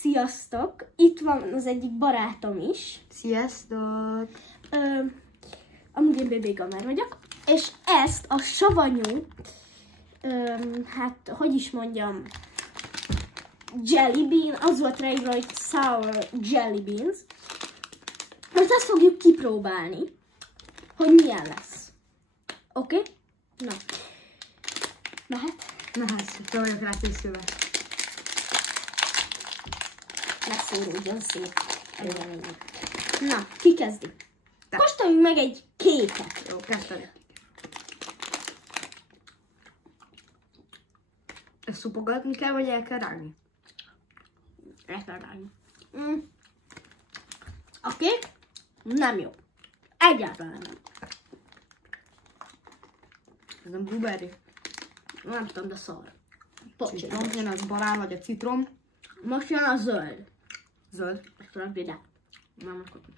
Sziasztok! Itt van az egyik barátom is. Sziasztok! Amúgy én BB Gamer vagyok. És ezt a savanyú, hát hogy is mondjam, jelly bean, az volt ráírva, hogy sour jelly beans. Most ezt fogjuk kipróbálni, hogy milyen lesz. Oké? Na. Mehet? Mehetsz, te vagyok rá készülve. Ne szóródjon szét. Na, ki kezdi? Kóstoljunk meg egy kéket. Jó, kezdted. Ezt szupogatni kell, vagy el kell rágni? El kell rágni. A kék nem jó. Egyáltalán nem. Ez nem blueberry. Nem tudom, de szar. Citrom, jön az banán vagy a citrom. Most jön a zöld. Zöld. Ezt rakd ide. Nem akarom.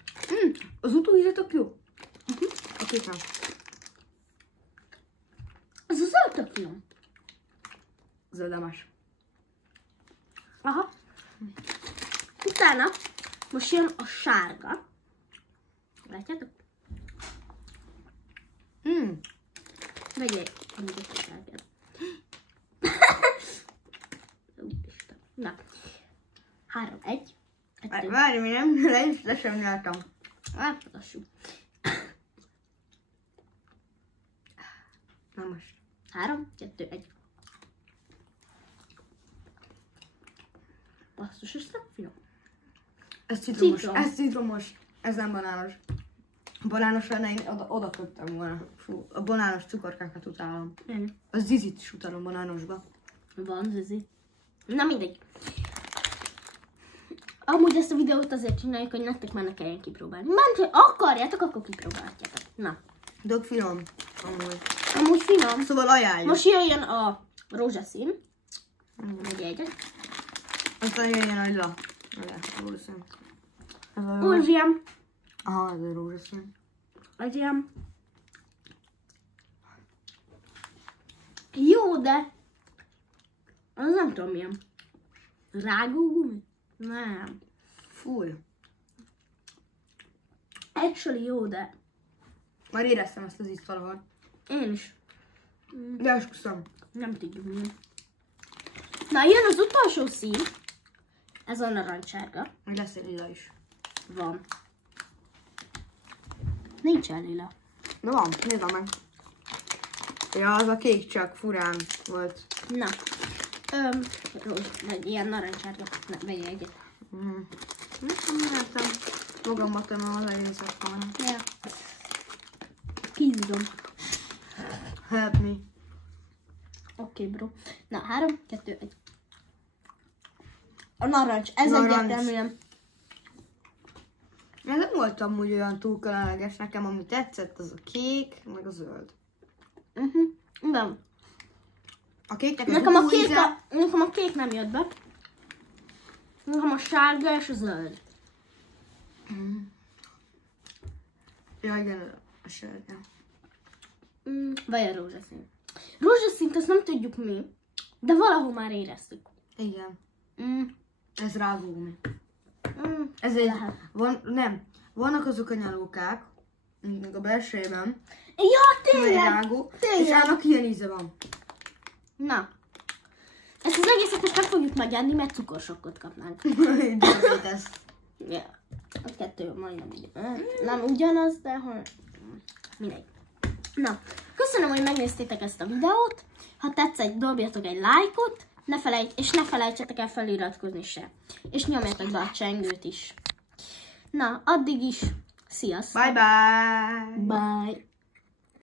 Az utóízatok jó? A kék nem. Az a zöld tök jó. Zöldemes. Aha. Utána most jön a sárga. Látjátok? Vegyél amúgy ezt a sárgát. Úristen. Na. 3, 1, 2. Várj, mi nem, le sem nyeltem. Átmutassuk. Na most. 3, 2, 1. Basszus, ez nem finom. Ez citromos. Citrom. Ez citromos. Ez nem banános. A banános lenne, én oda köptem volna. Fú, a banános cukorkákat utálom. A zizit is utálom banánosba. Van zizi. Na mindegy. Amúgy ezt a videót azért csináljuk, hogy nektek már ne kelljen kipróbálni. Mert ha akarjátok, akkor kipróbáljátok. Na. Dog finom. Amúgy finom. Szóval ajánljuk. Most jöjjön a rózsaszín. Egy egyet. Aztán jöjjön a lila. Rózsaszín. Ez a Úgy ilyen. Aha, ez a rózsaszín. Az ilyen. Jó, de az nem tudom milyen. Rágógumi? Nem. Fúj. Actually jó, de Már éreztem ezt az ízt valahol. én is. De esküszöm. Nem tudjuk milyen. Na, jön az utolsó szín. Ez a narancssárga. Még lesz egy lila is. Van. Nincsen lila. Na van, nézd meg. Ja, az a kék csak furán volt. Na. Vagy ilyen narancssárga. Na, vegyél egyet. Nem értem. Magammat nem az egészet volna. Ja. Kizom. Help me. Oké, bro. Na, 3, 2, 1. A narancs. Ez Narancs. egyértelműen. Ez nem volt amúgy olyan túl különleges nekem, ami tetszett, az a kék, meg a zöld. Nem. A kéknek Nekem a kék nem jött be. Nekem a sárga és a zöld. Ja, igen, a sárga. Vagy a rózsaszín. Rózsaszínt azt nem tudjuk mi, de valahol már éreztük. Igen. Ez rágógumi. Ez egy, Lehet. vannak azok a nyalókák, meg a belsejében, Ja, meg tényleg! rágó, és annak ilyen íze van. Na. Ezt az egészet most nem fogjuk megenni, mert cukorsokkot kapnánk. Ez. Yeah. A kettő majdnem nem ugyanaz, de mindegy. Na, köszönöm, hogy megnéztétek ezt a videót. Ha tetszett, dobjatok egy lájkot, ne felejtsetek el feliratkozni se. És nyomjatok be a csengőt is. Na, addig is, sziasztok! Bye bye! Bye!